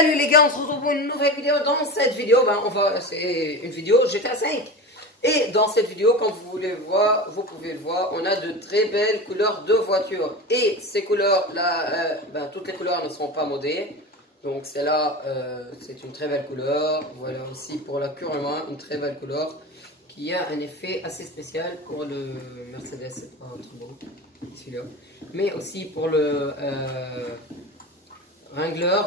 Salut les gars, on se retrouve pour une nouvelle vidéo. Dans cette vidéo, c'est une vidéo GTA 5. Et dans cette vidéo, comme vous pouvez le voir, on a de très belles couleurs de voitures. Et ces couleurs-là, toutes les couleurs ne sont pas modées. Donc celle-là, c'est une très belle couleur. Voilà aussi pour la Kuruma, une très belle couleur qui a un effet assez spécial pour le Mercedes, c'est pas trop beau, celui-là. Mais aussi pour le Wrangler.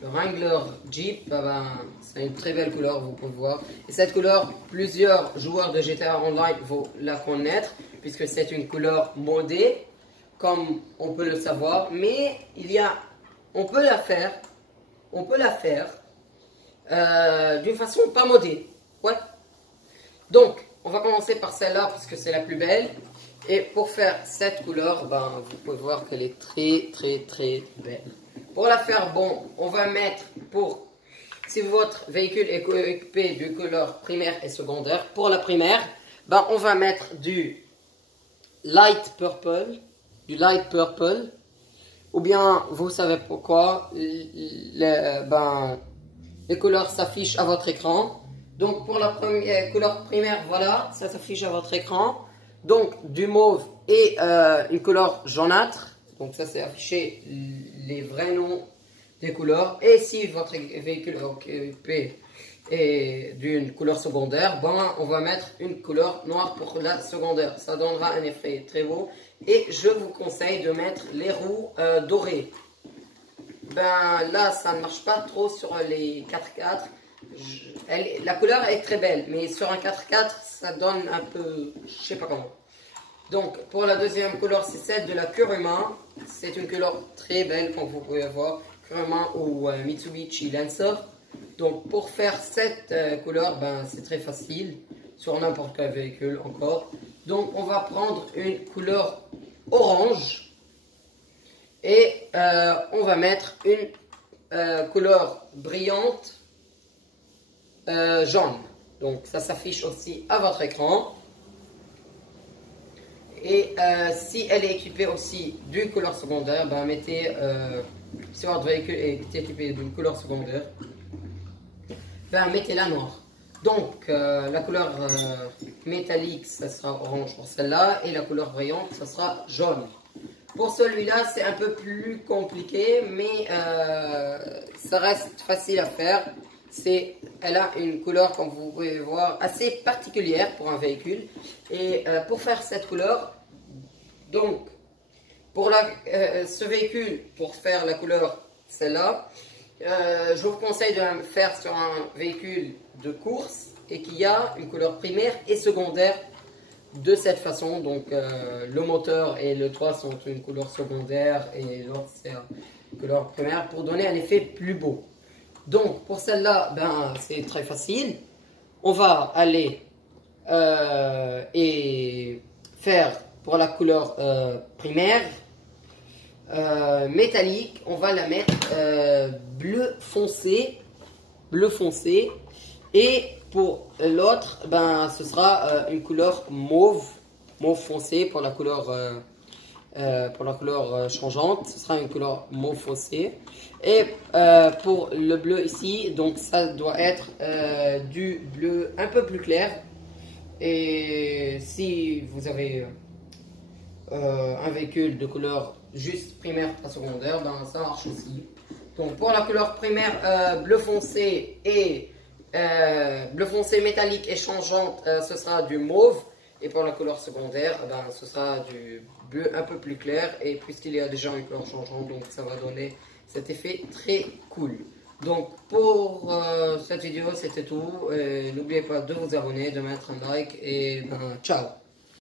Le Wrangler Jeep, c'est une très belle couleur, vous pouvez voir. Et cette couleur, plusieurs joueurs de GTA Online vont la connaître, puisque c'est une couleur modée, comme on peut le savoir. Mais on peut la faire d'une façon pas modée. Ouais. Donc, on va commencer par celle-là, parce que c'est la plus belle. Et pour faire cette couleur, vous pouvez voir qu'elle est très belle. Pour la faire, on va mettre si votre véhicule est équipé de couleurs primaire et secondaire, pour la primaire, on va mettre du light purple, ou bien, vous savez pourquoi, les couleurs s'affichent à votre écran. Donc, pour la couleur primaire, voilà, ça s'affiche à votre écran. Donc, du mauve et une couleur jaunâtre. Donc ça c'est affiché les vrais noms des couleurs. Et si votre véhicule est occupé d'une couleur secondaire, on va mettre une couleur noire pour la secondaire. Ça donnera un effet très beau. Et je vous conseille de mettre les roues dorées. Là ça ne marche pas trop sur les 4x4. La couleur est très belle, mais sur un 4x4 ça donne un peu, je sais pas comment. Donc, pour la deuxième couleur, c'est celle de la Kuruma. C'est une couleur très belle, comme vous pouvez voir. Kuruma ou Mitsubishi Lancer. Donc, pour faire cette couleur, c'est très facile. Sur n'importe quel véhicule encore. Donc, on va prendre une couleur orange. Et on va mettre une couleur brillante jaune. Donc, ça s'affiche aussi à votre écran. Et si elle est équipée aussi d'une couleur secondaire, mettez, si votre véhicule est équipé d'une couleur secondaire, mettez la noire. Donc la couleur métallique, ça sera orange pour celle-là, et la couleur brillante, ça sera jaune. Pour celui-là, c'est un peu plus compliqué, mais ça reste facile à faire. Elle a une couleur, comme vous pouvez voir, assez particulière pour un véhicule. Et pour faire cette couleur, donc, pour ce véhicule, pour faire la couleur, celle-là, je vous conseille de la faire sur un véhicule de course et qui a une couleur primaire et secondaire de cette façon. Donc, le moteur et le toit sont une couleur secondaire et l'autre, c'est une couleur primaire pour donner un effet plus beau. Donc pour celle-là, c'est très facile. On va aller et faire pour la couleur primaire métallique. On va la mettre bleu foncé. Et pour l'autre, ce sera une couleur mauve foncé pour la couleur. Changeante, ce sera une couleur mauve foncé. Et pour le bleu ici, donc ça doit être du bleu un peu plus clair. Et si vous avez un véhicule de couleur juste primaire pas secondaire, ça marche aussi. Donc pour la couleur primaire bleu foncé et bleu foncé métallique et changeante, ce sera du mauve. Et pour la couleur secondaire, ce sera du bleu un peu plus clair. Et puisqu'il y a déjà une couleur changeante, donc ça va donner cet effet très cool. Donc pour cette vidéo, c'était tout. N'oubliez pas de vous abonner, de mettre un like et ciao.